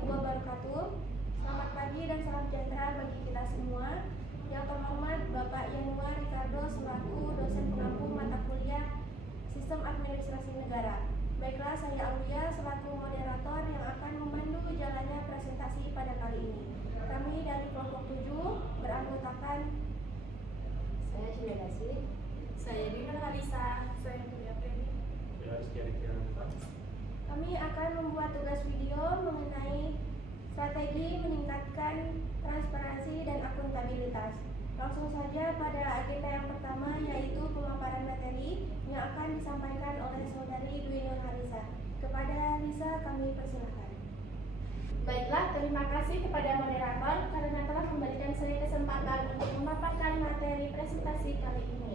warahmatullahi wabarakatuh. Selamat pagi dan salam sejahtera bagi kita semua. Yang terhormat Bapak Yanuar Ricardo selaku dosen pengampu mata kuliah Sistem Administrasi Negara. Baiklah, saya Aulia selaku moderator yang akan memandu jalannya presentasi pada kali ini. Kami dari kelompok 7 beranggotakan Saya Cinderasi, Saya Dina Halisa, saya Punya Premi. Kami akan membuat tugas video mengenai strategi meningkatkan transparansi dan akuntabilitas. Langsung saja pada agenda yang pertama, yaitu pemaparan materi yang akan disampaikan oleh Saudari Dwi Nur Halisa. Kepada Lisa kami persilakan. Baiklah, terima kasih kepada moderator karena telah memberikan saya kesempatan untuk memaparkan materi presentasi kali ini.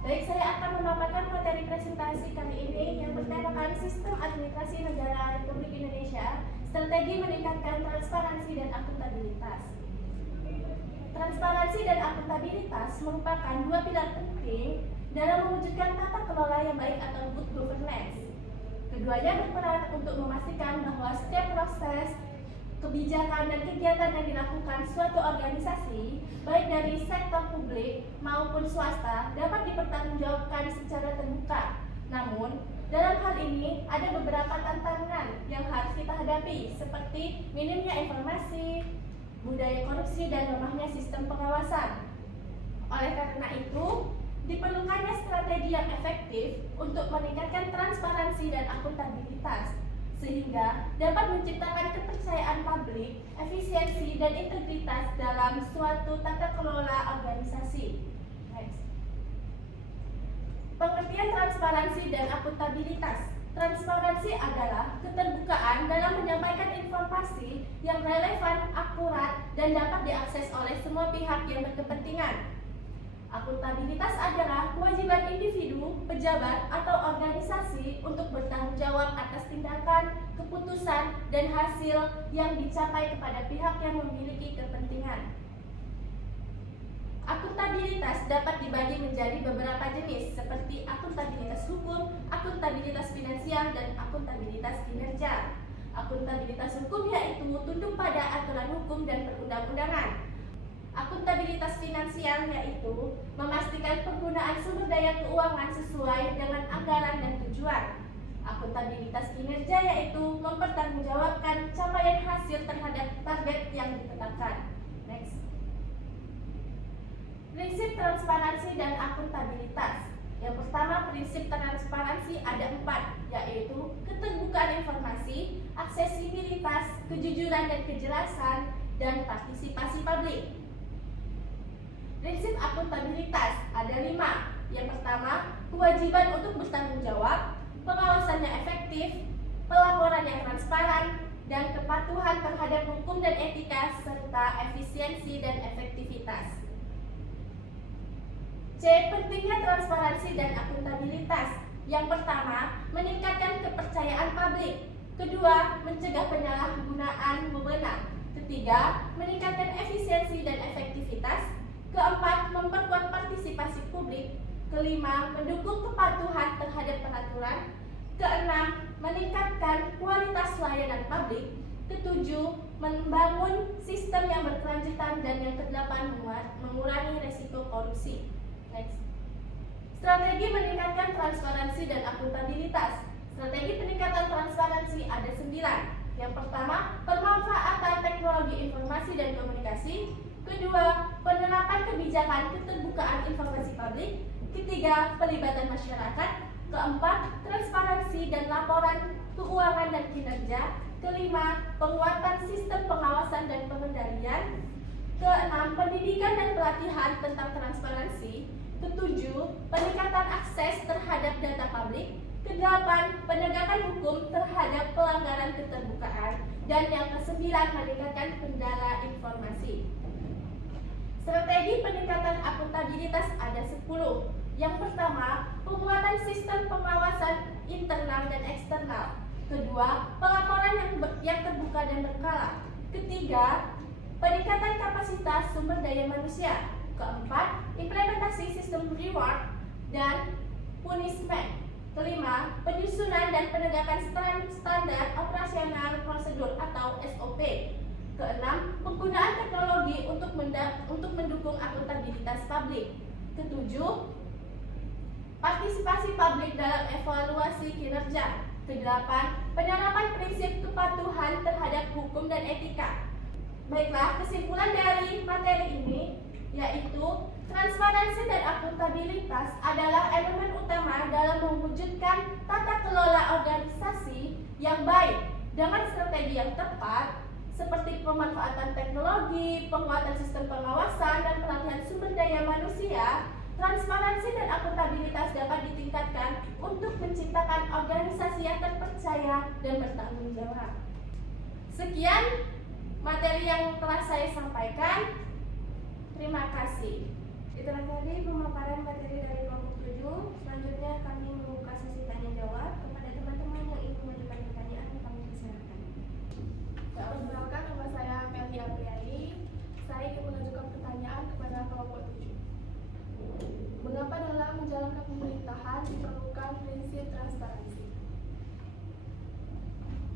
Baik, saya akan memaparkan materi presentasi kali ini yang bertemakan Sistem Administrasi Negara Republik Indonesia, Strategi Meningkatkan Transparansi dan Akuntabilitas. Transparansi dan akuntabilitas merupakan dua pilar penting dalam mewujudkan tata kelola yang baik atau good governance. Keduanya berperan untuk memastikan bahwa setiap proses, kebijakan, dan kegiatan yang dilakukan suatu organisasi, baik dari sektor publik maupun swasta, dapat dipertanggungjawabkan secara terbuka. Namun, dalam hal ini ada beberapa tantangan yang harus kita hadapi, seperti minimnya informasi, budaya korupsi, dan lemahnya sistem pengawasan. Oleh karena itu, diperlukannya strategi yang efektif untuk meningkatkan transparansi dan akuntabilitas, sehingga dapat menciptakan kepercayaan publik, efisiensi, dan integritas dalam suatu tata kelola organisasi. Next. Pengertian transparansi dan akuntabilitas. Transparansi adalah keterbukaan dalam menyampaikan informasi yang relevan, akurat, dan dapat diakses oleh semua pihak yang berkepentingan. Akuntabilitas adalah kewajiban individu, pejabat, atau organisasi untuk bertanggung jawab atas tindakan, keputusan, dan hasil yang dicapai kepada pihak yang memiliki kepentingan. Akuntabilitas dapat dibagi menjadi beberapa jenis, seperti akuntabilitas hukum, akuntabilitas finansial, dan akuntabilitas kinerja. Akuntabilitas hukum yaitu tunduk pada aturan hukum dan perundang-undangan. Akuntabilitas finansial yaitu memastikan penggunaan sumber daya keuangan sesuai dengan anggaran dan tujuan. Akuntabilitas kinerja yaitu mempertanggungjawabkan capaian hasil terhadap target yang ditetapkan. Next. Prinsip transparansi dan akuntabilitas. Yang pertama, prinsip transparansi ada 4, yaitu keterbukaan informasi, aksesibilitas, kejujuran dan kejelasan, dan partisipasi publik. Prinsip akuntabilitas ada 5. Yang pertama, kewajiban untuk bertanggung jawab, pengawasannya efektif, pelaporan yang transparan, dan kepatuhan terhadap hukum dan etika, serta efisiensi dan efektivitas. C. Pentingnya transparansi dan akuntabilitas. Yang pertama, meningkatkan kepercayaan publik. Kedua, mencegah penyalahgunaan wewenang. Ketiga, meningkatkan efisiensi dan efektivitas. Keempat, memperkuat partisipasi publik. Kelima, mendukung kepatuhan terhadap peraturan. Keenam, meningkatkan kualitas layanan publik. Ketujuh, membangun sistem yang berkelanjutan. Dan yang kedelapan, mengurangi resiko korupsi. Next. Strategi meningkatkan transparansi dan akuntabilitas. Strategi peningkatan transparansi ada 9. Yang pertama, pemanfaatan teknologi informasi dan komunikasi. Kedua, penerapan kebijakan keterbukaan informasi publik. Ketiga, pelibatan masyarakat. Keempat, transparansi dan laporan keuangan dan kinerja. Kelima, penguatan sistem pengawasan dan pengendalian. Keenam, pendidikan dan pelatihan tentang transparansi. Ketujuh, peningkatan akses terhadap data publik. Kedelapan, penegakan hukum terhadap pelanggaran keterbukaan. Dan yang kesembilan, meningkatkan kendala informasi. Strategi peningkatan akuntabilitas ada 10. Yang pertama, penguatan sistem pengawasan internal dan eksternal. Kedua, pelaporan yang terbuka dan berkala. Ketiga, peningkatan kapasitas sumber daya manusia. Keempat, implementasi sistem reward dan punishment. Kelima, penyusunan dan penegakan standar operasional prosedur atau SOP. Keenam, penggunaan teknologi untuk mendukung akuntabilitas publik. Ketujuh, partisipasi publik dalam evaluasi kinerja. Kedelapan, penerapan prinsip kepatuhan terhadap hukum dan etika. Baiklah, kesimpulan dari materi ini yaitu transparansi dan akuntabilitas adalah elemen utama dalam mewujudkan tata kelola organisasi yang baik dengan strategi yang tepat seperti pemanfaatan teknologi, penguatan sistem pengawasan, dan pelatihan sumber daya manusia. Transparansi dan akuntabilitas dapat ditingkatkan untuk menciptakan organisasi yang terpercaya dan bertanggung jawab. Sekian materi yang telah saya sampaikan. Terima kasih. Itulah tadi pemaparan materi dari kelompok 7. Selanjutnya kami membuka sesi tanya jawab kepada teman-teman yang ingin mengajukan pertanyaan. Kami persilakan. Perkenalkan, nama saya Melly Apriani. Saya ingin mengajukan pertanyaan kepada kelompok 7. Mengapa dalam menjalankan pemerintahan diperlukan prinsip transparansi?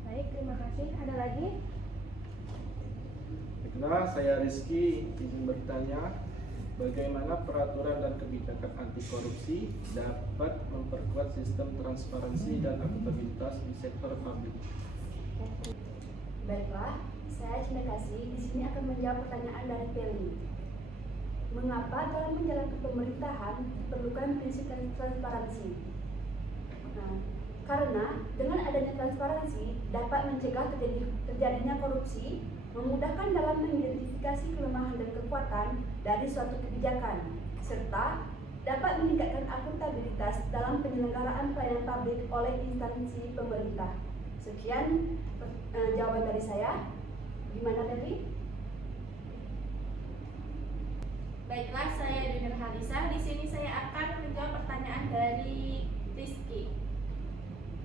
Baik, terima kasih. Ada lagi? Baiklah, saya Rizky izin bertanya, bagaimana peraturan dan kebijakan anti korupsi dapat memperkuat sistem transparansi dan akuntabilitas di sektor publik? Baiklah, saya Cinta Kasih di sini akan menjawab pertanyaan dari Kelly. Mengapa dalam menjalankan pemerintahan diperlukan prinsip transparansi? Nah, karena dengan adanya transparansi dapat mencegah terjadinya korupsi, memudahkan dalam mengidentifikasi kelemahan dan kekuatan dari suatu kebijakan, serta dapat meningkatkan akuntabilitas dalam penyelenggaraan pelayanan publik oleh instansi pemerintah. Sekian jawaban dari saya. Gimana tadi? Baiklah, saya Dinir Halisa. Di sini saya akan menjawab pertanyaan dari Rizky.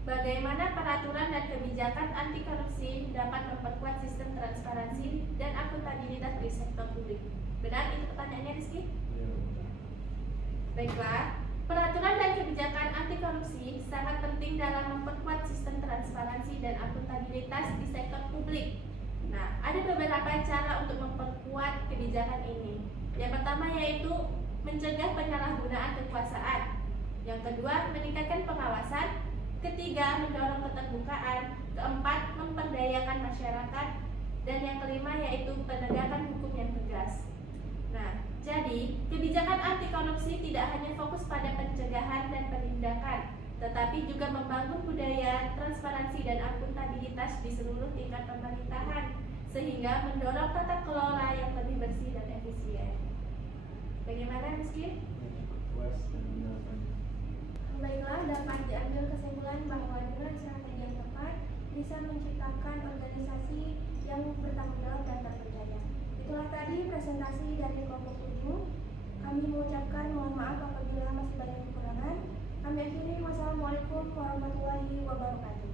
Bagaimana peraturan dan kebijakan anti korupsi dapat memperkuat sistem transparansi dan akuntabilitas di sektor publik? Benar itu pertanyaannya, Rizky? Baiklah, peraturan dan kebijakan anti korupsi sangat penting dalam memperkuat sistem transparansi dan akuntabilitas di sektor publik. Nah, ada beberapa cara untuk memperkuat kebijakan ini. Yang pertama yaitu mencegah penyalahgunaan kekuasaan. Yang kedua, meningkatkan pengawasan. Ketiga, mendorong keterbukaan. Keempat, memperdayakan masyarakat. Dan yang kelima yaitu penegakan hukum yang tegas. Nah, jadi kebijakan anti korupsi tidak hanya fokus pada pencegahan dan penindakan, tetapi juga membangun budaya transparansi dan akuntabilitas di seluruh tingkat pemerintahan, sehingga mendorong tata kelola yang lebih bersih dan efisien. Bagaimana, Rizky? Baiklah, dapat diambil kesimpulan bahwa dengan strategi yang tepat bisa menciptakan organisasi yang bertanggung jawab dan terpercaya. Itulah tadi presentasi dari kelompok 7. Kami mengucapkan mohon maaf apabila masih banyak kekurangan. Kami akhiri. Wassalamualaikum warahmatullahi wabarakatuh.